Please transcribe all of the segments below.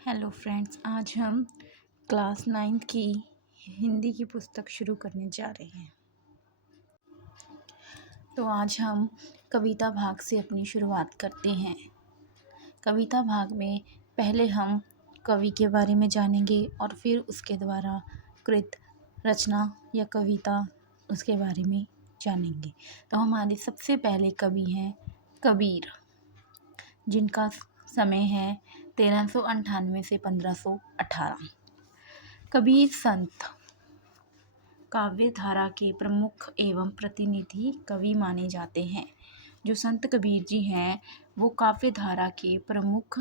Hello friends, आज हम class 9th की हिंदी की पुस्तक शुरू करने जा रहे हैं। तो आज हम कविता भाग से अपनी शुरुआत करते हैं। कविता भाग में पहले हम कवि के बारे में जानेंगे और फिर उसके द्वारा कृत रचना या कविता उसके बारे में जानेंगे। तो हमारे सबसे पहले कवि हैं कबीर, जिनका समय है 1398 से 1518। कबीर संत काव्य धारा के प्रमुख एवं प्रतिनिधि कवि माने जाते हैं। जो संत कबीर जी हैं वो काव्य धारा के प्रमुख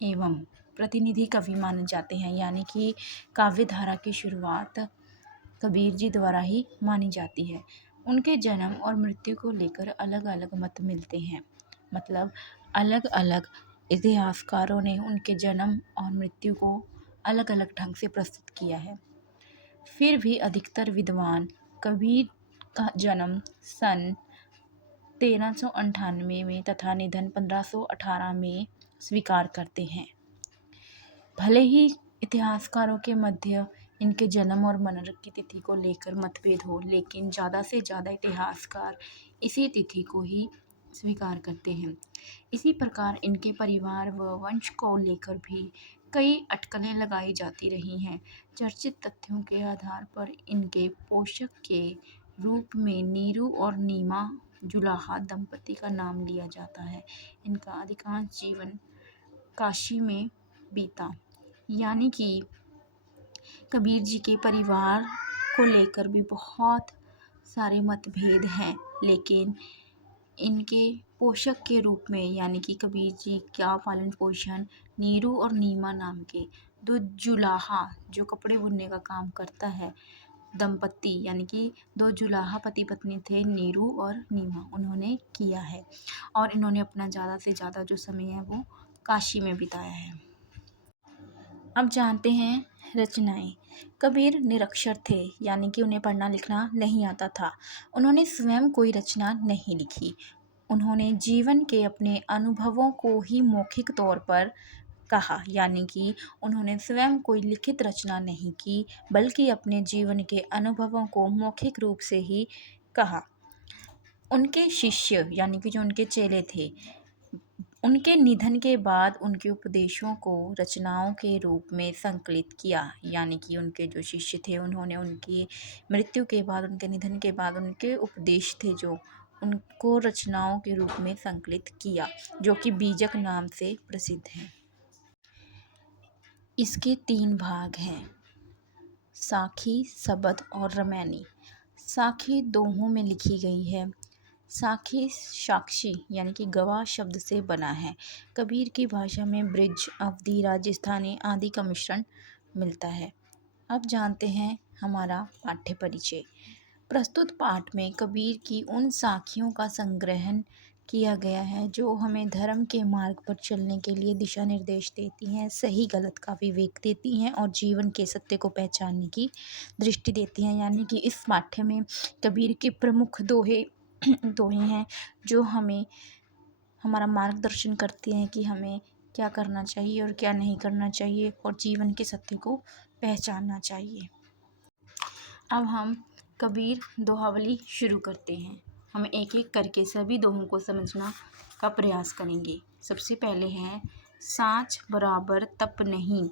एवं प्रतिनिधि कवि माने जाते हैं, यानी कि काव्य धारा की शुरुआत कबीर जी द्वारा ही मानी जाती है। उनके जन्म और मृत्यु को लेकर अलग अलग मत मिलते हैं, मतलब अलग अलग इतिहासकारों ने उनके जन्म और मृत्यु को अलग अलग ढंग से प्रस्तुत किया है। फिर भी अधिकतर विद्वान कबीर का जन्म सन 1398 में तथा निधन 1518 में स्वीकार करते हैं। भले ही इतिहासकारों के मध्य इनके जन्म और मरण की तिथि को लेकर मतभेद हो, लेकिन ज़्यादा से ज़्यादा इतिहासकार इसी तिथि को ही स्वीकार करते हैं। इसी प्रकार इनके परिवार व वंश को लेकर भी कई अटकलें लगाई जाती रही हैं। चर्चित तथ्यों के आधार पर इनके पोषक के रूप में नीरू और नीमा जुलाहा दंपति का नाम लिया जाता है। इनका अधिकांश जीवन काशी में बीता, यानी कि कबीर जी के परिवार को लेकर भी बहुत सारे मतभेद हैं, लेकिन इनके पोषक के रूप में यानी कि कबीर जी का पालन पोषण नीरू और नीमा नाम के दो जुलाहा, जो कपड़े बुनने का काम करता है, दंपति यानी कि दो जुलाहा पति पत्नी थे, नीरू और नीमा, उन्होंने किया है। और इन्होंने अपना ज़्यादा से ज़्यादा जो समय है वो काशी में बिताया है। अब जानते हैं रचनाएं। कबीर निरक्षर थे, यानी कि उन्हें पढ़ना लिखना नहीं आता था। उन्होंने स्वयं कोई रचना नहीं लिखी। उन्होंने जीवन के अपने अनुभवों को ही मौखिक तौर पर कहा, यानी कि उन्होंने स्वयं कोई लिखित रचना नहीं की, बल्कि अपने जीवन के अनुभवों को मौखिक रूप से ही कहा। उनके शिष्य यानी कि जो उनके चेले थे, उनके निधन के बाद उनके उपदेशों को रचनाओं के रूप में संकलित किया, यानी कि उनके जो शिष्य थे उन्होंने उनकी मृत्यु के बाद, उनके निधन के बाद उनके उपदेश थे जो उनको रचनाओं के रूप में संकलित किया, जो कि बीजक नाम से प्रसिद्ध है। इसके 3 भाग हैं, साखी, सबद और रमैनी। साखी दोहों में लिखी गई है। साखी साक्षी यानी कि गवाह शब्द से बना है। कबीर की भाषा में ब्रिज, अवधी, राजस्थानी आदि का मिश्रण मिलता है। अब जानते हैं हमारा पाठ्य परिचय। प्रस्तुत पाठ में कबीर की उन साखियों का संग्रहण किया गया है जो हमें धर्म के मार्ग पर चलने के लिए दिशा निर्देश देती हैं, सही गलत का विवेक देती हैं और जीवन के सत्य को पहचानने की दृष्टि देती हैं। यानी कि इस पाठ्य में कबीर के प्रमुख दोहे हैं जो हमें हमारा मार्गदर्शन करते हैं कि हमें क्या करना चाहिए और क्या नहीं करना चाहिए और जीवन के सत्य को पहचानना चाहिए। अब हम कबीर दोहावली शुरू करते हैं। हम एक एक करके सभी दोहों को समझना का प्रयास करेंगे। सबसे पहले है, साँच बराबर तप नहीं,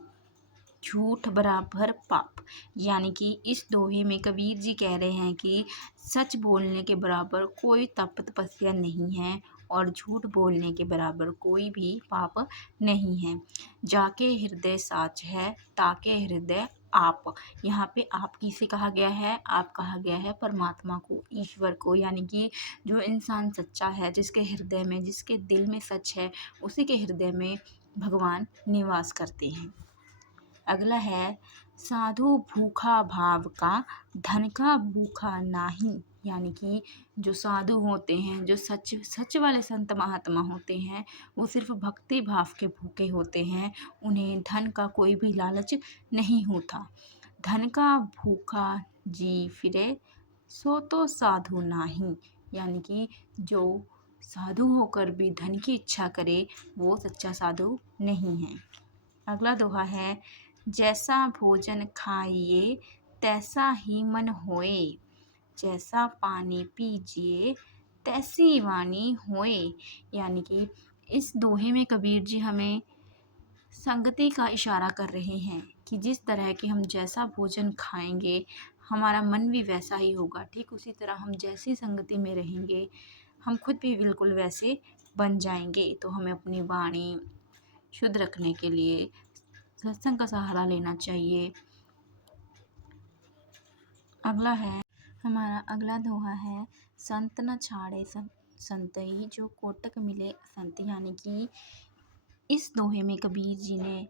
झूठ बराबर पाप। यानी कि इस दोहे में कबीर जी कह रहे हैं कि सच बोलने के बराबर कोई तप तपस्या नहीं है और झूठ बोलने के बराबर कोई भी पाप नहीं है। जाके हृदय साच है, ताके हृदय आप। यहाँ पे आप किसे कहा गया है? आप कहा गया है परमात्मा को, ईश्वर को, यानी कि जो इंसान सच्चा है, जिसके हृदय में, जिसके दिल में सच है, उसी के हृदय में भगवान निवास करते हैं। अगला है, साधु भूखा भाव का, धन का भूखा नाही। यानी कि जो साधु होते हैं, जो सच वाले संत महात्मा होते हैं, वो सिर्फ भक्ति भाव के भूखे होते हैं, उन्हें धन का कोई भी लालच नहीं होता। धन का भूखा जी फिरे, सो तो साधु नाही। यानी कि जो साधु होकर भी धन की इच्छा करे वो सच्चा साधु नहीं है। अगला दोहा है, जैसा भोजन खाइए तैसा ही मन होए, जैसा पानी पीजिए तैसी वाणी होए। यानी कि इस दोहे में कबीर जी हमें संगति का इशारा कर रहे हैं कि जिस तरह के हम जैसा भोजन खाएंगे हमारा मन भी वैसा ही होगा। ठीक उसी तरह हम जैसी संगति में रहेंगे हम खुद भी बिल्कुल वैसे बन जाएंगे। तो हमें अपनी वाणी शुद्ध रखने के लिए सत्संग का सहारा लेना चाहिए। अगला है हमारा अगला दोहा है, संत न छाड़े संतई जो कोटक मिले संत। यानी कि इस दोहे में कबीर जी ने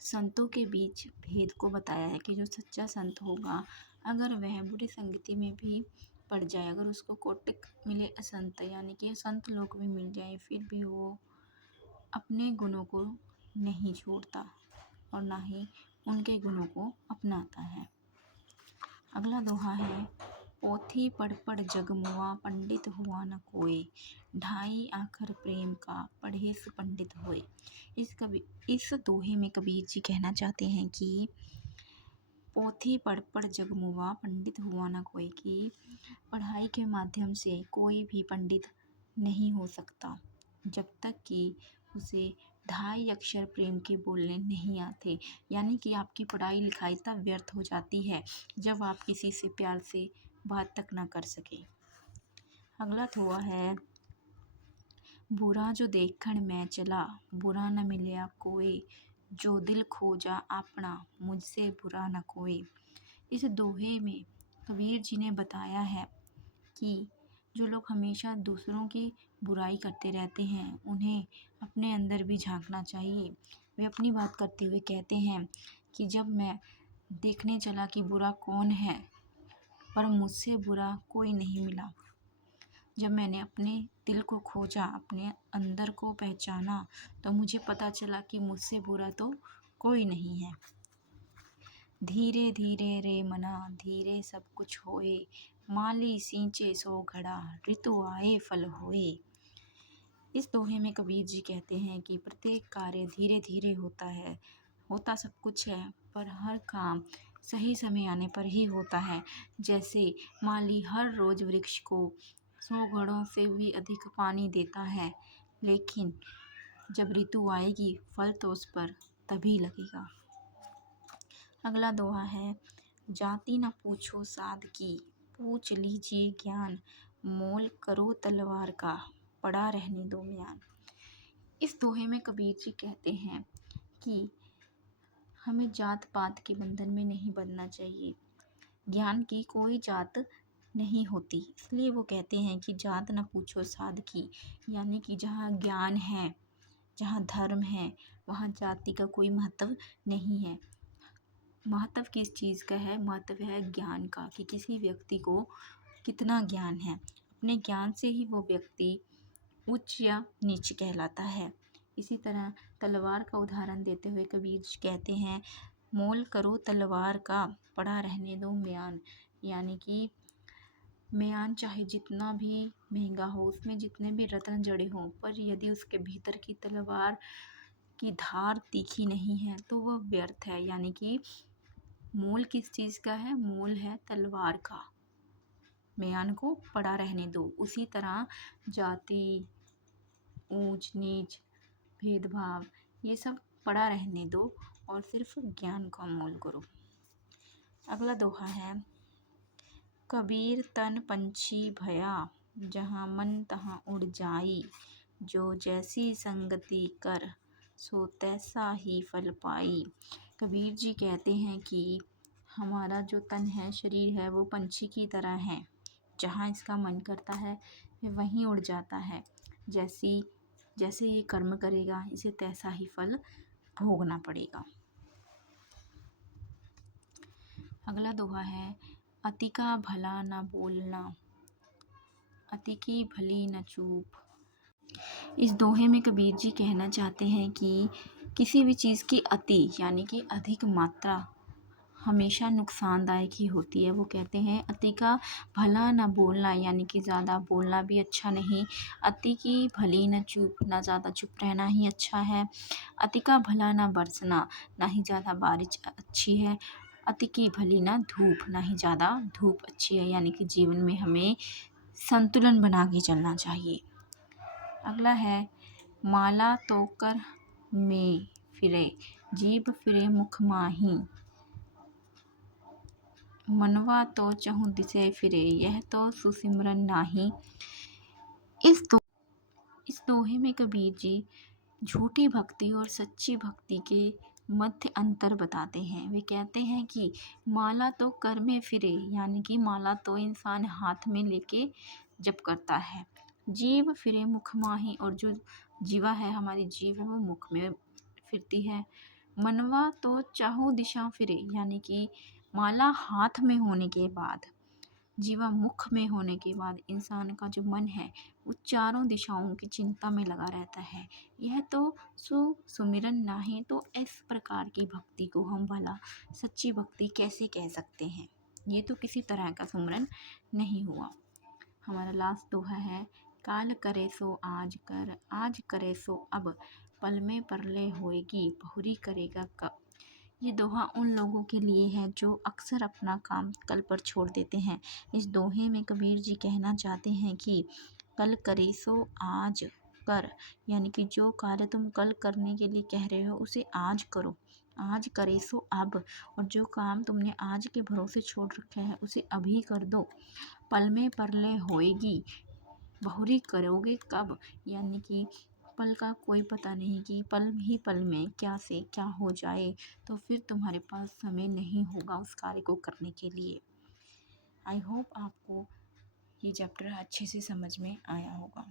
संतों के बीच भेद को बताया है कि जो सच्चा संत होगा अगर वह बुरी संगति में भी पड़ जाए, अगर उसको कोटक मिले असंत यानी कि संत लोग भी मिल जाए, फिर भी वो अपने गुणों को नहीं छोड़ता और ना ही उनके गुणों को अपनाता है। अगला दोहा है, पोथी पढ़ पढ़ जग मुआ पंडित हुआ न कोई, ढाई आखर प्रेम का पढ़े सु पंडित होए। इस दोहे में कबीर जी कहना चाहते हैं कि पोथी पढ़ पढ़ जग मुआ पंडित हुआ न कोई, कि पढ़ाई के माध्यम से कोई भी पंडित नहीं हो सकता जब तक कि उसे ढाई अक्षर प्रेम के बोलने नहीं आते। यानी कि आपकी पढ़ाई लिखाई तब व्यर्थ हो जाती है जब आप किसी से प्यार से बात तक ना कर सके। अगला दोहा है, बुरा जो देखण मैं चला बुरा न मिलया कोई, जो दिल खोजा अपना मुझसे बुरा न कोई। इस दोहे में कबीर जी ने बताया है कि जो लोग हमेशा दूसरों की बुराई करते रहते हैं उन्हें अपने अंदर भी झांकना चाहिए। वे अपनी बात करते हुए कहते हैं कि जब मैं देखने चला कि बुरा कौन है पर मुझसे बुरा कोई नहीं मिला, जब मैंने अपने दिल को खोजा अपने अंदर को पहचाना तो मुझे पता चला कि मुझसे बुरा तो कोई नहीं है। धीरे धीरे रे मना धीरे सब कुछ होए, माली सींचे सो घड़ा ऋतु आए फल होए। इस दोहे में कबीर जी कहते हैं कि प्रत्येक कार्य धीरे धीरे होता है, होता सब कुछ है पर हर काम सही समय आने पर ही होता है। जैसे माली हर रोज वृक्ष को 100 घड़ों से भी अधिक पानी देता है, लेकिन जब ऋतु आएगी फल तो उस पर तभी लगेगा। अगला दोहा है, जाति न पूछो साध की पूछ लीजिए ज्ञान, मोल करो तलवार का पड़ा रहने दो म्यान। इस दोहे में कबीर जी कहते हैं कि हमें जात पात के बंधन में नहीं बंधना चाहिए। ज्ञान की कोई जात नहीं होती, इसलिए वो कहते हैं कि जात न पूछो साध की। यानी कि जहाँ ज्ञान है जहाँ धर्म है वहाँ जाति का कोई महत्व नहीं है। महत्व किस चीज़ का है? महत्व है ज्ञान का, कि किसी व्यक्ति को कितना ज्ञान है। अपने ज्ञान से ही वो व्यक्ति उच्च या नीच कहलाता है। इसी तरह तलवार का उदाहरण देते हुए कबीर कहते हैं, मोल करो तलवार का पड़ा रहने दो म्यान। यानी कि म्यान चाहे जितना भी महंगा हो, उसमें जितने भी रत्न जड़े हों, पर यदि उसके भीतर की तलवार की धार तीखी नहीं है तो वह व्यर्थ है। यानी कि मोल किस चीज़ का है? मोल है तलवार का। म्यान को पड़ा रहने दो। उसी तरह जाति, ऊंच नीच, भेदभाव ये सब पड़ा रहने दो और सिर्फ ज्ञान का मोल करो। अगला दोहा है, कबीर तन पंछी भया जहाँ मन तहाँ उड़ जाई, जो जैसी संगति कर सो तैसा ही फल पाई। कबीर जी कहते हैं कि हमारा जो तन है, शरीर है, वो पंछी की तरह है, जहाँ इसका मन करता है वहीं उड़ जाता है। जैसे ये कर्म करेगा इसे तैसा ही फल भोगना पड़ेगा। अगला दोहा है, अति का भला न बोलना अति की भली न चूप। इस दोहे में कबीर जी कहना चाहते हैं कि किसी भी चीज़ की अति यानी कि अधिक मात्रा हमेशा नुकसानदायक ही होती है। वो कहते हैं अति का भला न बोलना, यानी कि ज़्यादा बोलना भी अच्छा नहीं। अति की भली न चुप, ना ज़्यादा चुप रहना ही अच्छा है। अति का भला न बरसना, ना ही ज़्यादा बारिश अच्छी है। अति की भली न धूप, ना ही ज़्यादा धूप अच्छी है। यानी कि जीवन में हमें संतुलन बना के चलना चाहिए। अगला है माला तो कर में फिरे, जीभ फिरे मुख माही। मनवा तो चहुँ दिसे फिरे, यह तो सुसिमरन नाही। इस दोहे में कबीर जी झूठी भक्ति और सच्ची भक्ति के मध्य अंतर बताते हैं। वे कहते हैं कि माला तो कर में फिरे, यानी कि माला तो इंसान हाथ में लेके जप करता है। जीव फिरे मुख माही, और जो जीवा है, हमारी जीव है, वो मुख में फिरती है। मनवा तो चाहू दिशा फिरे, यानी कि माला हाथ में होने के बाद, जीवा मुख में होने के बाद इंसान का जो मन है वो चारों दिशाओं की चिंता में लगा रहता है। यह तो सुमिरन नाही। तो इस प्रकार की भक्ति को हम भला सच्ची भक्ति कैसे कह सकते हैं? ये तो किसी तरह का सुमिरन नहीं हुआ। हमारा लास्ट दोहा है काल करे सो आज कर, आज करे सो अब, पल में परले होएगी, बहुरी करेगा कब। ये दोहा उन लोगों के लिए है जो अक्सर अपना काम कल पर छोड़ देते हैं। इस दोहे में कबीर जी कहना चाहते हैं कि कल करे सो आज कर, यानी कि जो कार्य तुम कल करने के लिए कह रहे हो उसे आज करो। आज करे सो अब, और जो काम तुमने आज के भरोसे छोड़ रखा है उसे अभी कर दो। पल में परले होएगी, बहुरी करोगे कब, यानी कि पल का कोई पता नहीं कि पल ही पल में क्या से क्या हो जाए, तो फिर तुम्हारे पास समय नहीं होगा उस कार्य को करने के लिए। आई होप आपको ये चैप्टर अच्छे से समझ में आया होगा।